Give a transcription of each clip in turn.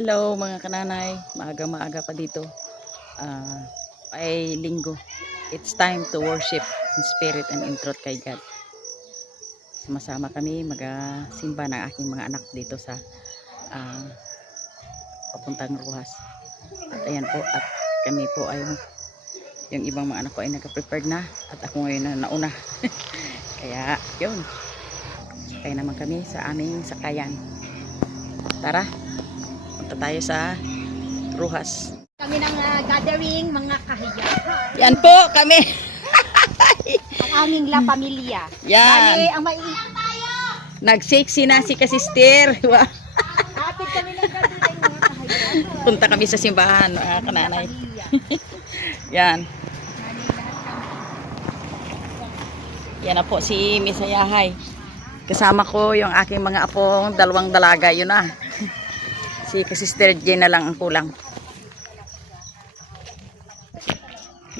Hello mga kananay, maaga-maaga pa dito. Ay linggo. It's time to worship in spirit and in truth kay God. Sumasama kami mag-simba ng aking mga anak dito sa papuntang Ruhas. At ayan po, at kami po ay yung ibang mga anak ko ay nagka-prepared na at ako ngayon na nauna. Kaya yun, kaya naman kami sa aming sakayan. Tara, punta tayo sa Ruhas. Kami ng gathering mga kahiya. Yan po kami. Ang aming La Pamilya. Yan. Bali, ang Nag-sexy na si Kasister. Kapit kami ng gathering mga kahiya. Punta kami sa simbahan, mga kananay. Yan. Yan na po si Misayahay. Kasama ko yung aking mga apong dalawang dalaga. Yun na. Si Kasister Jen na lang ang kulang.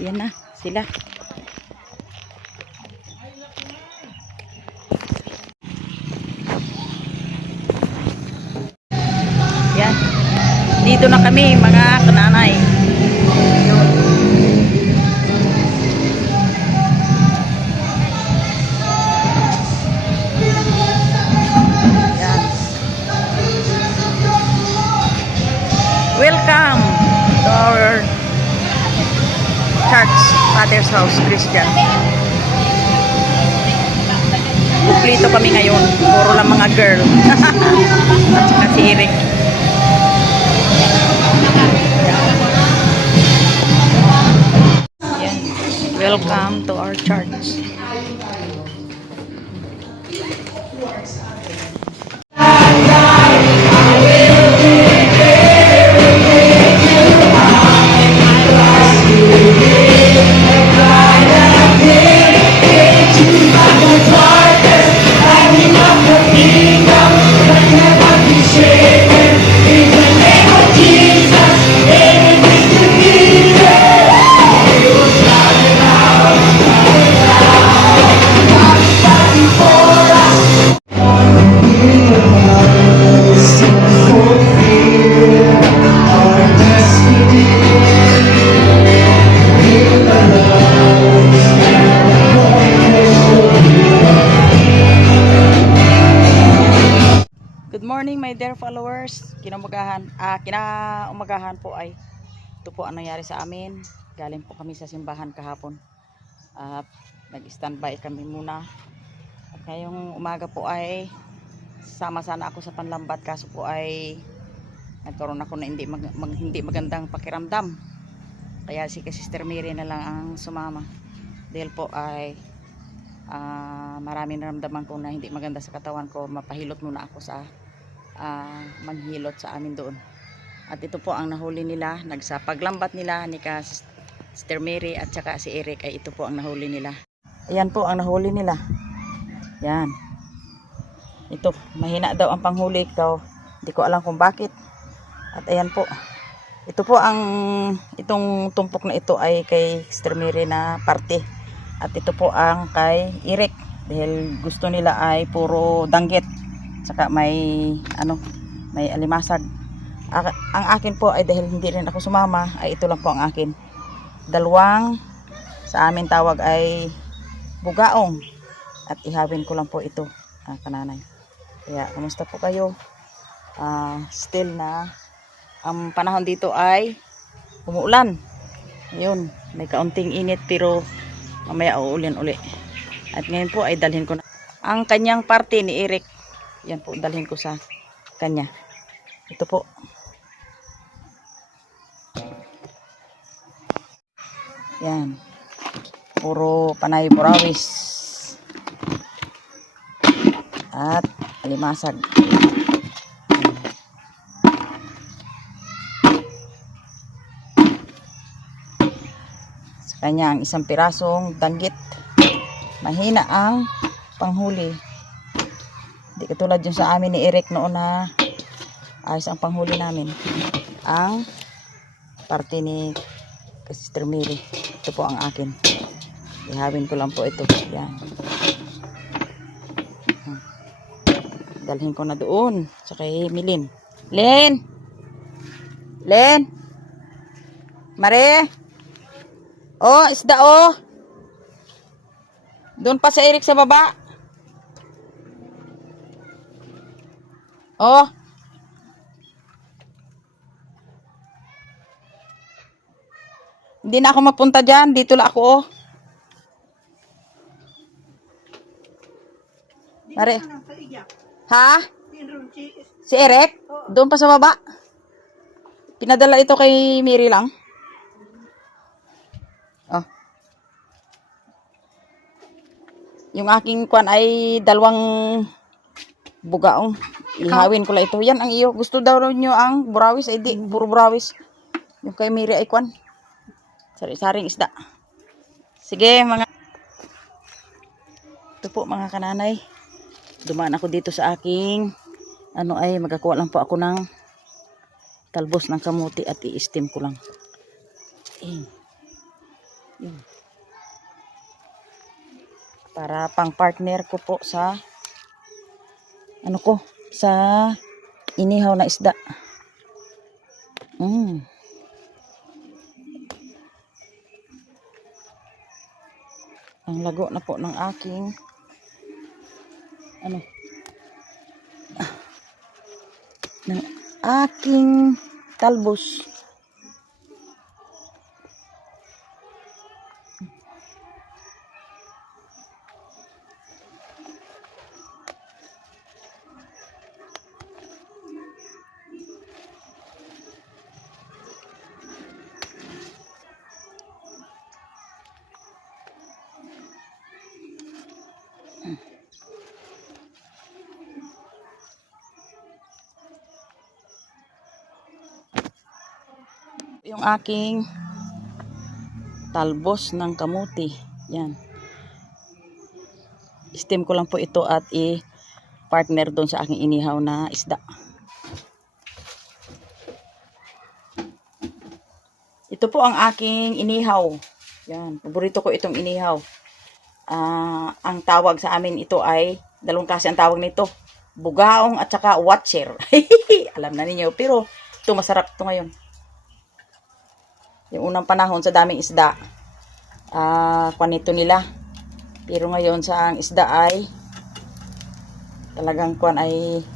Yan na sila. Yan. Dito na kami mga kananay. Yun. Yan. Welcome to our church, Father's House Christian. Kumplito kami ngayon. Puro lang mga girl. At saka si Eric. Yan. Welcome to our church. Good morning my dear followers. Kinaumagahan po ay ito po ang nangyari sa amin. Galing po kami sa simbahan kahapon. Nag-standby kami muna. At ngayong umaga po ay sama sana ako sa panlambat, kaso po ay nagkaroon ako na hindi magandang pakiramdam. Kaya si Sister Mary na lang ang sumama. Dahil po ay maraming naramdaman ko na hindi maganda sa katawan ko. Mapahilot muna ako sa manghilot sa amin doon. At ito po ang nahuli nila. Nagsapaglambat nila ni Sister Mary at saka si Eric, ay ito po ang nahuli nila. Ayan po ang nahuli nila. Yan. Ito, mahina daw ang panghuli ko. Hindi ko alam kung bakit. At ayan po. Ito po itong tumpok na ito ay kay Sister Mary na parte. At ito po ang kay Eric. Dahil gusto nila ay puro danggit. Saka may alimasag. Ang akin po ay dahil hindi rin ako sumama, ay ito lang po ang akin. Dalawang sa amin tawag ay bugaong. At ihawin ko lang po ito, kananay. Kaya kamusta po kayo? Still na ang panahon dito ay umuulan. Ayun, may kaunting init pero mamaya uulan uli. At ngayon po ay dalhin ko na ang kanyang parte ni Eric. Yan po, dalhin ko sa kanya. Ito po. Yan. Puro panay burawis. At alimasag. Sa kanya ang isang pirasong danggit. Mahina ang panghuli. Hindi katulad yung sa amin ni Eric noon na ayos ang panghuli namin. Ang parte ni Sister Mary. Ito po ang akin. Ihawin ko lang po ito. Yan. Dalhin ko na doon sa kay Milin. Len! Len. Mare. Oh, isda oh. Doon pa sa Eric sa baba. Oh. Hindi na ako mapunta dyan. Dito lang ako oh. Mare. Ha? Si Eric? Doon pa sa baba. Pinadala ito kay Mary lang. Oh. Yung aking kwan ay dalawang bugaong. Ihawin ko lang ito. Yan ang iyo. Gusto daw nyo ang burawis. Ay di, puro burawis. Yung kay Mary ay kwan. Sari-saring isda. Sige mga. Ito po mga kananay. Dumaan ako dito sa aking magkakuha lang po ako ng talbos ng kamuti at i-steam ko lang. Para pang partner ko po sa sa inihaw na isda. Ang lago na po ng aking ng aking talbos. Yung aking talbos ng kamuti. Yan. Steam ko lang po ito at i-partner doon sa aking inihaw na isda. Ito po ang aking inihaw. Yan. Paborito ko itong inihaw. Ang tawag sa amin ito ay, dalawang klase ang tawag nito. Bugaong at saka watcher. Alam na ninyo. Pero ito masarap ito ngayon. Yung unang panahon sa daming isda, kwanito nila. Pero ngayon sa ang isda ay talagang kwan ay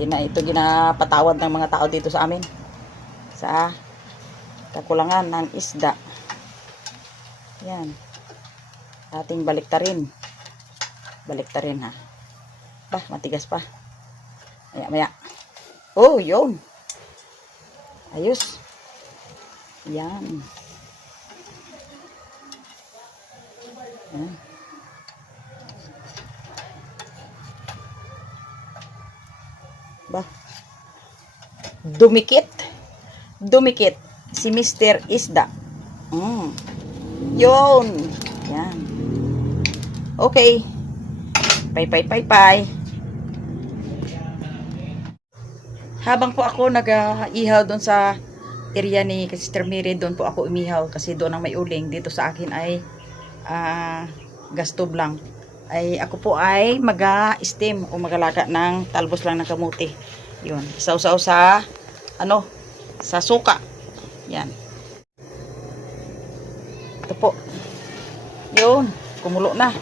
ito ginapatawad ng mga tao dito sa amin. Sa kakulangan ng isda. Yan. Ating baliktarin. Baliktarin ha. Bah, matigas pa. Maya. Oh, yun. Ayos. Yan. Yan. Ba? Dumikit. Dumikit. Si Mr. Isda. Yun. Yan. Okay. Pay. Habang po ako nag-ihaw doon sa area ni Sister Mary, doon po ako umihaw kasi doon ang may uling. Dito sa akin ay gastob lang. Ay ako po ay mag-steam o magalaga ng talbos lang ng kamuti. Yun, isaw-saw sa sa suka. Yan. Ito po. Yun, kumulo na.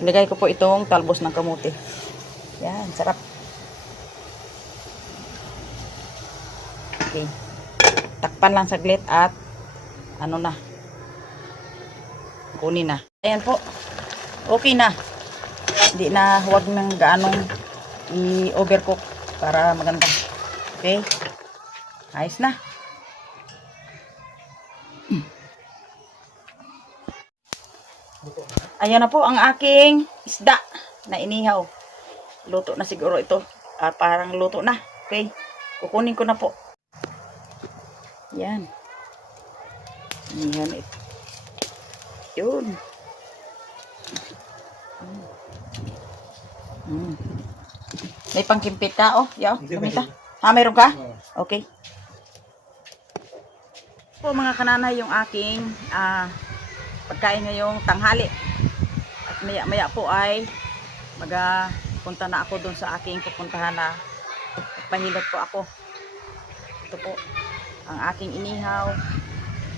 Ilagay ko po itong talbos ng kamuti. Yan, sarap. Okay. Takpan lang saglit at kunin na. Ayan po. Okay na. Hindi na, huwag nang gaanong i-overcook para maganda. Okay? Ayos na. Ayan na po ang aking isda na inihaw. Luto na siguro ito. Parang luto na. Okay? Kukunin ko na po. Yan. Yan ito. Yun. May pangkimpit ka, oh. Yaw, kumita. Mayroon ka? Okay. Po mga kananay, yung aking pagkain ngayong tanghali. At maya po ay punta na ako doon sa aking pupuntahan na magpahilot po ako. Ito po ang aking inihaw,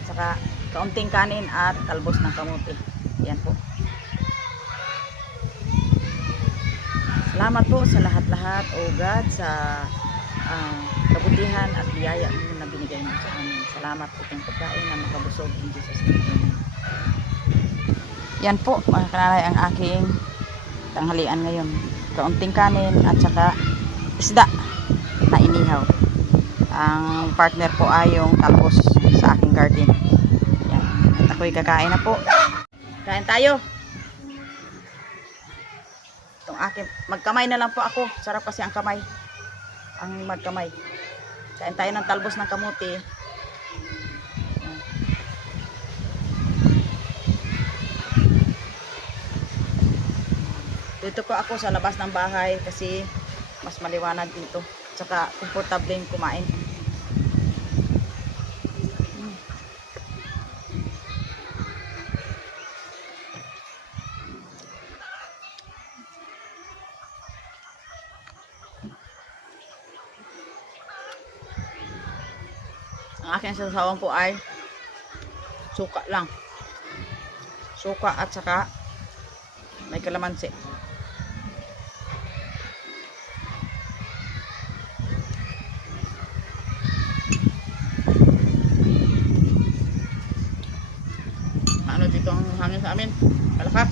saka kaunting kanin at talbos ng kamote. Yan po. Salamat po sa lahat-lahat, O God, sa kabutihan at biyaya mo na binigay mo sa amin. Salamat po itong pagkain na makabusog in Jesus' name. Yan po mga kanalay ang aking tanghalian ngayon. Kaunting kanin at saka isda na inihaw. Ang partner po ay yung talbos sa aking garden. Yan. At ako'y kakain na po. Kain tayo. Itong aking, magkamay na lang po ako. Sarap kasi ang kamay. Ang magkamay. Kain tayo ng talbos ng kamuti. Dito po ako sa labas ng bahay kasi mas maliwanag dito. Tsaka komportable kumain. Ang aking sasawang po ay suka lang. Suka at saka may kalamansi. Ano dito ang hangin sa amin? Malakas.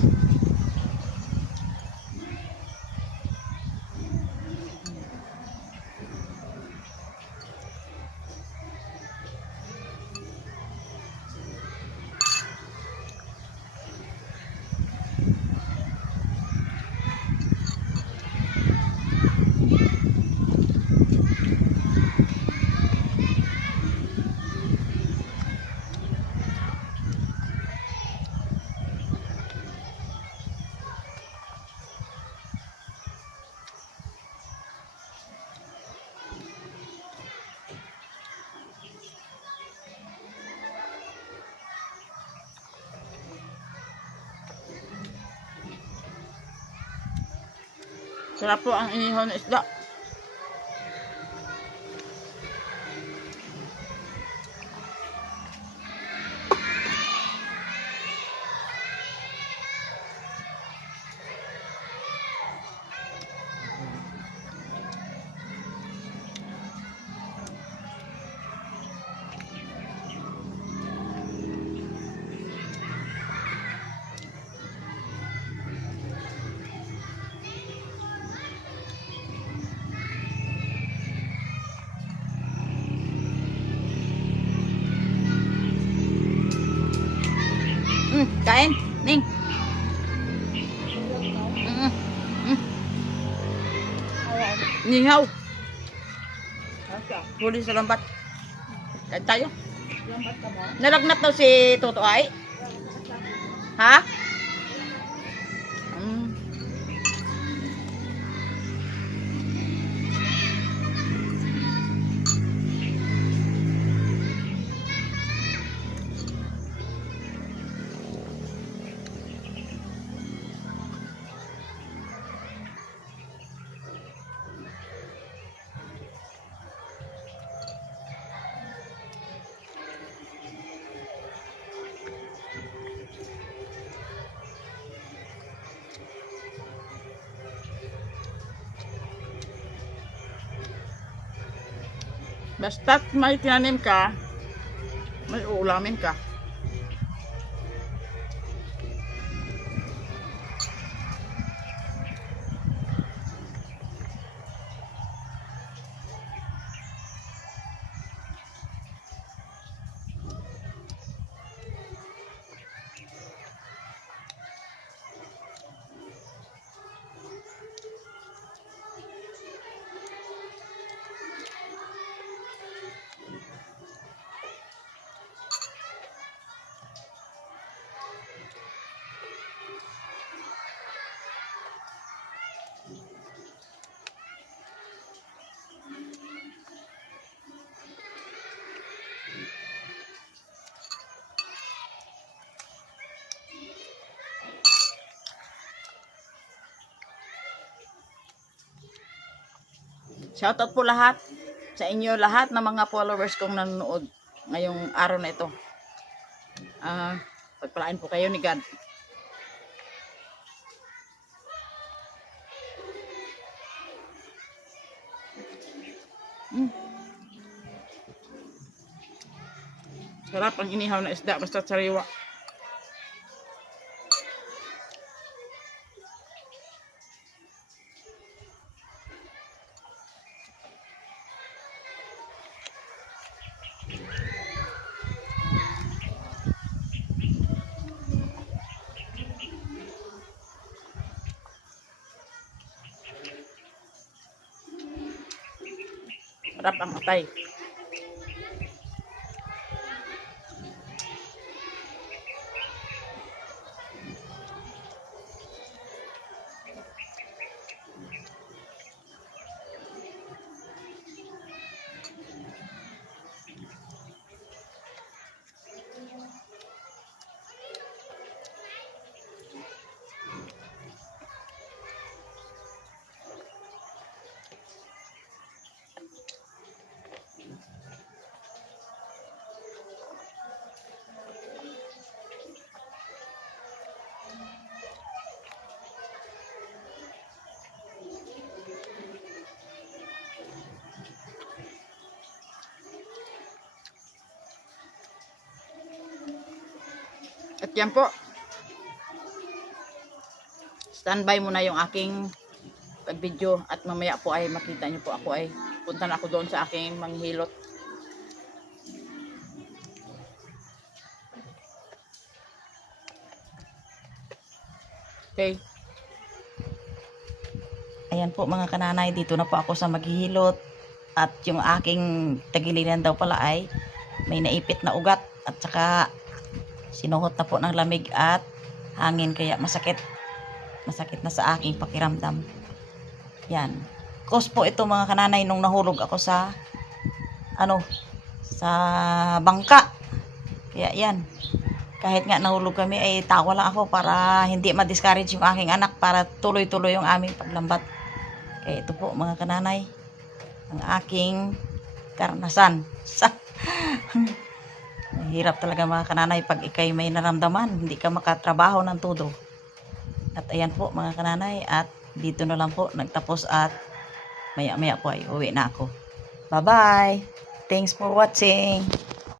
Sarap po ang inihaw na isda. Kain, Ning. Nihaw. Huli sa lambat. Kain tayo. Lambat ka mo? Nalagnat daw si Toto ay. Ha? Basta't may tinanim ka, may uulamin ka. Shoutout po lahat sa inyo, lahat ng mga followers kong nanonood ngayong araw na ito. Pagpalaan po kayo ni God. Sarap ang inihaw na isda basta sariwa. Sarap ang atay. At yan po. Standby muna yung aking pag-video at mamaya po ay makita nyo po ako ay punta na ako doon sa aking manghilot. Okay. Ayan po mga kananay, dito na po ako sa maghihilot at yung aking tagiliran daw pala ay may naipit na ugat at saka sinuhot na po ng lamig at hangin kaya masakit na sa aking pakiramdam. Yan. Cause po ito mga kananay nung nahulog ako sa sa bangka. Kaya yan. Kahit nga nahulog kami ay tawa lang ako para hindi ma-discourage yung aking anak para tuloy-tuloy yung aming paglambat. Kaya ito po mga kananay ang aking karanasan. Hirap talaga mga kananay pag ikay may naramdaman, hindi ka makatrabaho ng todo. At ayan po mga kananay, at dito na lang po nagtapos at maya-maya po ay uwi na ako. Bye-bye! Thanks for watching!